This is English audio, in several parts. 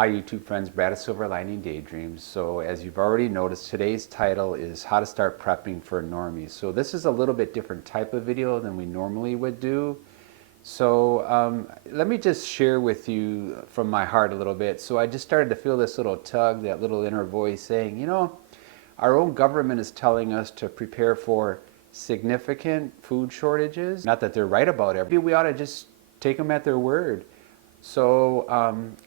Hi YouTube friends, Brad of Silver Lining Daydreams. So as you've already noticed, today's title is How to Start Prepping for Normies. So this is a little bit different type of video than we normally would do. So let me just share with you from my heart a little bit. So I just started to feel this little tug, that little inner voice saying, you know, our own government is telling us to prepare for significant food shortages. Not that they're right about it. Maybe we ought to just take them at their word. So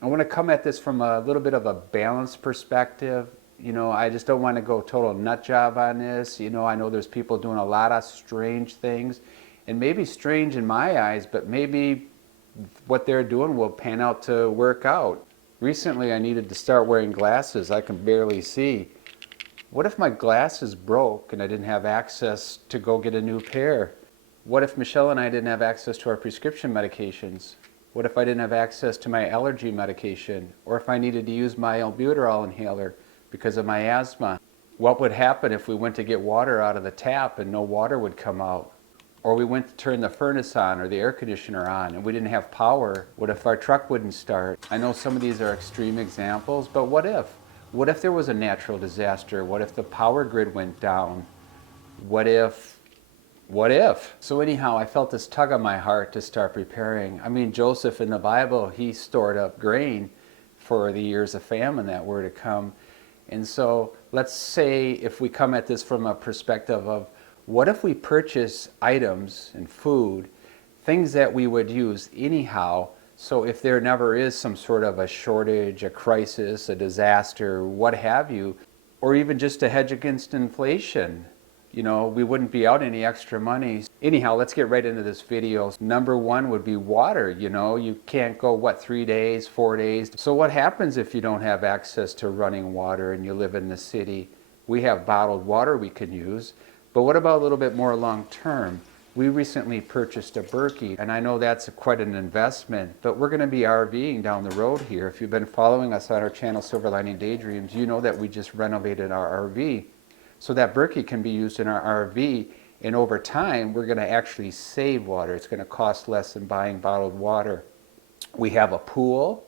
I want to come at this from a little bit of a balanced perspective. You know, I just don't want to go total nut job on this. You know, I know there's people doing a lot of strange things, and maybe strange in my eyes, but maybe what they're doing will pan out to work out. Recently I needed to start wearing glasses. I can barely see. What if my glasses broke and I didn't have access to go get a new pair? What if Michelle and I didn't have access to our prescription medications? What if I didn't have access to my allergy medication? Or if I needed to use my albuterol inhaler because of my asthma? What would happen if we went to get water out of the tap and no water would come out? Or we went to turn the furnace on or the air conditioner on and we didn't have power? What if our truck wouldn't start? I know some of these are extreme examples, but what if? What if there was a natural disaster? What if the power grid went down? What if? What if? So anyhow, I felt this tug on my heart to start preparing. I mean, Joseph in the Bible, he stored up grain for the years of famine that were to come. And so let's say if we come at this from a perspective of what if we purchase items and food, things that we would use anyhow, so if there never is some sort of a shortage, a crisis, a disaster, what have you, or even just to hedge against inflation, you know, we wouldn't be out any extra money. Anyhow, let's get right into this video. Number one would be water. You know, you can't go, 3 days, 4 days. So what happens if you don't have access to running water and you live in the city? We have bottled water we can use. But what about a little bit more long term? We recently purchased a Berkey, and I know that's quite an investment, but we're going to be RVing down the road here. If you've been following us on our channel, Silver Lining Daydreams, you know that we just renovated our RV. So that Berkey can be used in our RV, and over time we're going to actually save water. It's going to cost less than buying bottled water. We have a pool,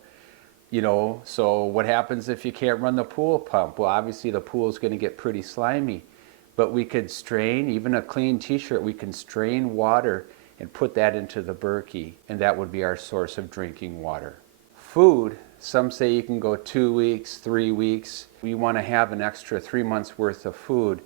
you know, so what happens if you can't run the pool pump? Well, obviously the pool is going to get pretty slimy, but we could strain, even a clean t-shirt, we can strain water and put that into the Berkey, and that would be our source of drinking water. Food, some say you can go 2 weeks, 3 weeks. We want to have an extra 3 months worth of food.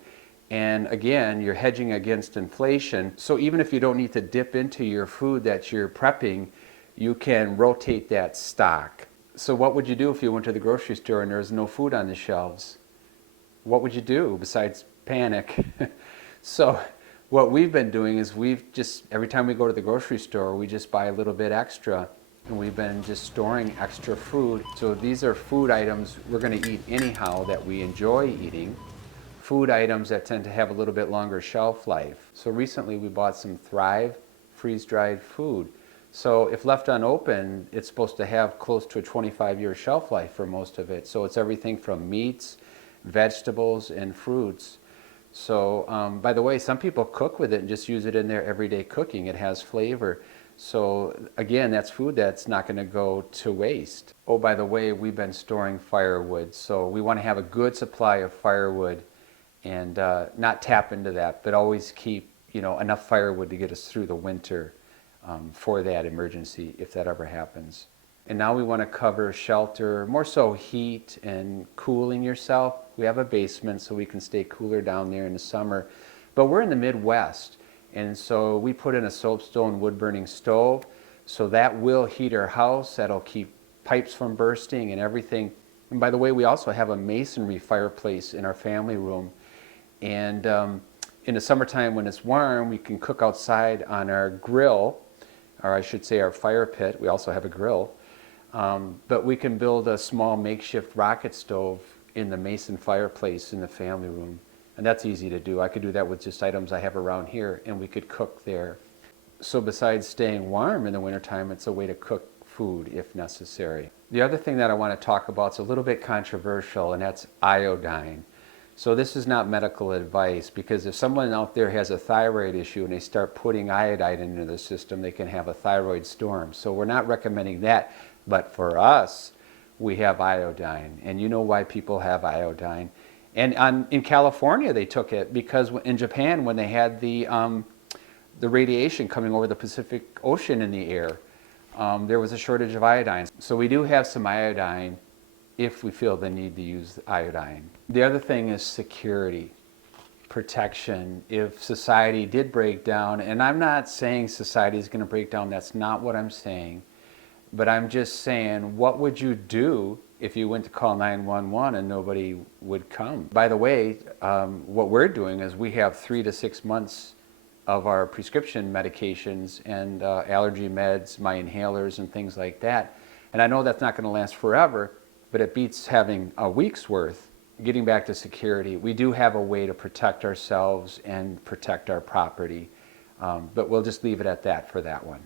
And again, you're hedging against inflation. So even if you don't need to dip into your food that you're prepping, you can rotate that stock. So what would you do if you went to the grocery store and there was no food on the shelves? What would you do besides panic? So what we've been doing is every time we go to the grocery store, we just buy a little bit extra. And we've been just storing extra food. So these are food items we're going to eat anyhow that we enjoy eating. Food items that tend to have a little bit longer shelf life. So recently we bought some Thrive freeze-dried food. So if left unopened, it's supposed to have close to a 25-year shelf life for most of it. So it's everything from meats, vegetables, and fruits. So by the way, some people cook with it and just use it in their everyday cooking. It has flavor. So again, that's food that's not going to go to waste. Oh, by the way, we've been storing firewood. So we want to have a good supply of firewood and not tap into that, but always keep, you know, enough firewood to get us through the winter for that emergency if that ever happens. And now we want to cover shelter, more so heat and cooling yourself. We have a basement so we can stay cooler down there in the summer. But we're in the Midwest. And so we put in a soapstone wood-burning stove, so that will heat our house. That'll keep pipes from bursting and everything. And by the way, we also have a masonry fireplace in our family room. And in the summertime when it's warm, we can cook outside on our grill, or I should say our fire pit. We also have a grill. But we can build a small makeshift rocket stove in the mason fireplace in the family room. And that's easy to do. I could do that with just items I have around here, and we could cook there. So besides staying warm in the wintertime, it's a way to cook food if necessary. The other thing that I want to talk about is a little bit controversial, and that's iodine. So this is not medical advice, because if someone out there has a thyroid issue and they start putting iodine into the system, they can have a thyroid storm. So we're not recommending that. But for us, we have iodine. And you know why people have iodine. And in California, they took it because in Japan, when they had the radiation coming over the Pacific Ocean in the air, there was a shortage of iodine. So we do have some iodine if we feel the need to use iodine. The other thing is security, protection. If society did break down, and I'm not saying society is going to break down, that's not what I'm saying, but I'm just saying, what would you do if you went to call 911 and nobody would come? By the way, what we're doing is we have 3 to 6 months of our prescription medications and allergy meds, my inhalers and things like that. And I know that's not going to last forever, but it beats having a week's worth. Getting back to security, we do have a way to protect ourselves and protect our property, but we'll just leave it at that for that one.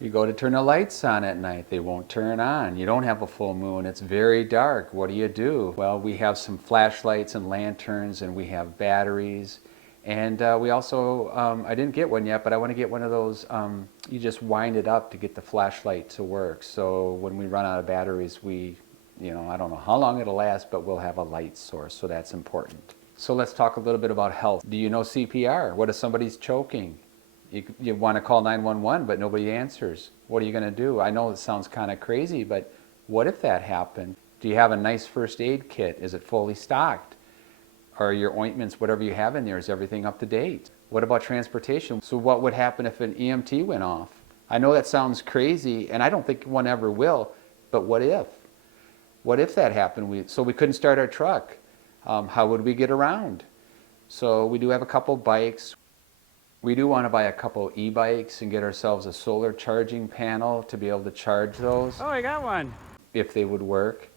You go to turn the lights on at night, they won't turn on. You don't have a full moon, it's very dark. What do? Well, we have some flashlights and lanterns, and we have batteries. And we also, I didn't get one yet, but I want to get one of those, you just wind it up to get the flashlight to work. So when we run out of batteries, I don't know how long it'll last, but we'll have a light source, so that's important. So let's talk a little bit about health. Do you know CPR? What if somebody's choking? You want to call 911, but nobody answers. What are you going to do? I know it sounds kind of crazy, but what if that happened? Do you have a nice first aid kit? Is it fully stocked? Are your ointments, whatever you have in there, is everything up to date? What about transportation? So what would happen if an EMT went off? I know that sounds crazy, and I don't think one ever will, but what if? What if that happened? So we couldn't start our truck. How would we get around? So we do have a couple bikes. We do want to buy a couple e-bikes and get ourselves a solar charging panel to be able to charge those. Oh, I got one. If they would work.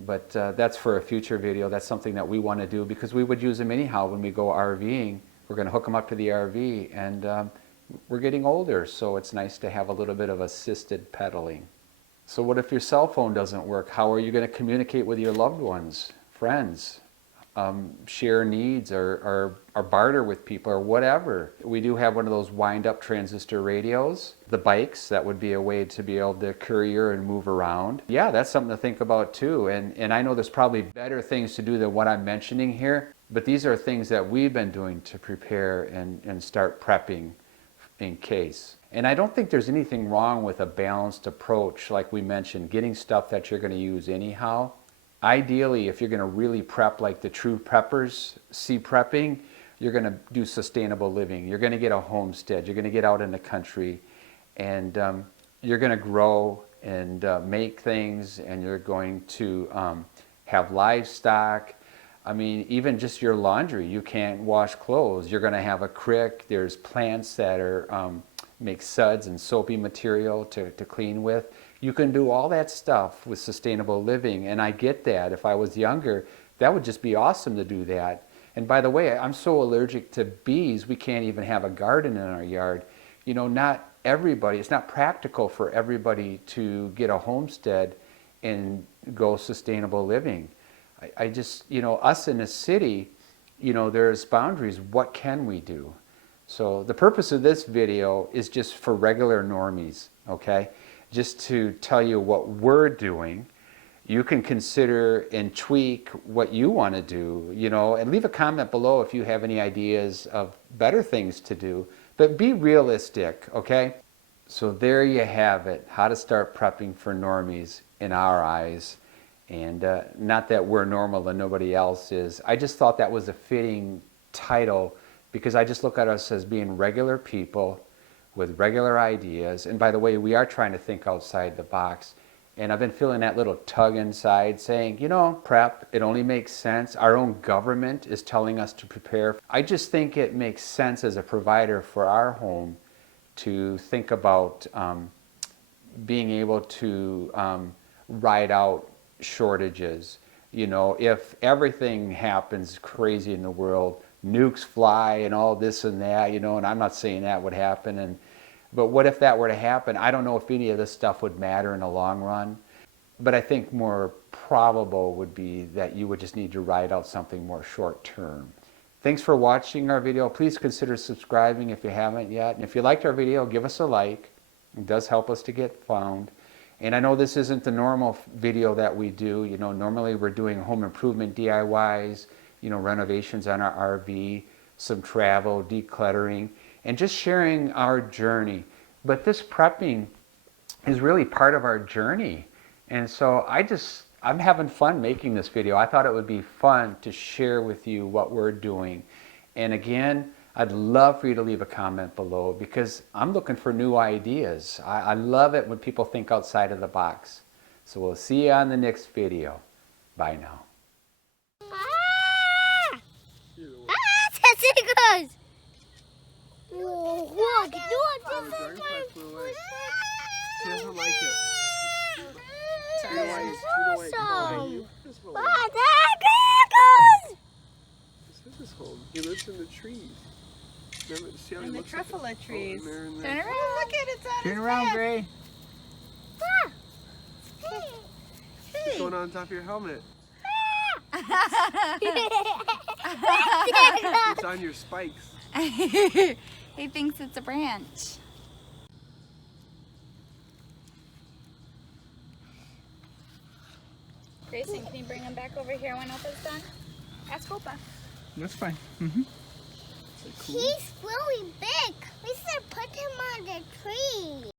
But that's for a future video. That's something that we want to do because we would use them anyhow when we go RVing. We're going to hook them up to the RV, and we're getting older, so it's nice to have a little bit of assisted pedaling. So what if your cell phone doesn't work? How are you going to communicate with your loved ones, friends, share needs or barter with people or whatever? We do have one of those wind-up transistor radios. The bikes, that would be a way to be able to courier and move around. Yeah, that's something to think about too. And I know there's probably better things to do than what I'm mentioning here, but these are things that we've been doing to prepare and start prepping in case. And I don't think there's anything wrong with a balanced approach, like we mentioned, getting stuff that you're going to use anyhow. Ideally, if you're going to really prep like the true preppers see prepping, you're going to do sustainable living. You're going to get a homestead. You're going to get out in the country, and you're going to grow and make things, and you're going to have livestock. I mean, even just your laundry, you can't wash clothes. You're going to have a crick. There's plants that are make suds and soapy material to clean with. You can do all that stuff with sustainable living, and I get that. If I was younger, that would just be awesome to do that. And by the way, I'm so allergic to bees, we can't even have a garden in our yard. You know, not everybody, it's not practical for everybody to get a homestead and go sustainable living. I just, us in the city, there's boundaries. What can we do? So the purpose of this video is just for regular normies, okay? Just to tell you what we're doing. You can consider and tweak what you want to do, and leave a comment below if you have any ideas of better things to do. But be realistic, okay? So there you have it, how to start prepping for normies in our eyes. And not that we're normal and nobody else is. I just thought that was a fitting title because I just look at us as being regular people with regular ideas. And by the way, we are trying to think outside the box. And I've been feeling that little tug inside saying, prep, it only makes sense. Our own government is telling us to prepare. I just think it makes sense as a provider for our home to think about being able to ride out shortages. If everything happens crazy in the world, nukes fly and all this and that, and I'm not saying that would happen, but what if that were to happen? I don't know if any of this stuff would matter in the long run, but I think more probable would be that you would just need to ride out something more short term. Thanks for watching our video. Please consider subscribing if you haven't yet. And if you liked our video, give us a like. It does help us to get found. And I know this isn't the normal video that we do. You know, normally we're doing home improvement DIYs, you know, renovations on our RV, some travel, decluttering, and just sharing our journey. But this prepping is really part of our journey. And so I'm having fun making this video. I thought it would be fun to share with you what we're doing. And again, I'd love for you to leave a comment below because I'm looking for new ideas. I love it when people think outside of the box. So we'll see you on the next video. Bye now. That's it goes. Whoa, this is my foot. She doesn't like it. Awesome. Ah, there goes. This is his home. He lives in the trees. Remember, see how he In the looks at truffula trees. Oh, and Turn there. around, look at it, it's on Turn his around, head. Gray. What's going on top of your helmet? It's on your spikes. He thinks it's a branch. Grayson, can you bring him back over here when Opa's done? Ask Opa. That's fine. He's really big. We should put him on the tree.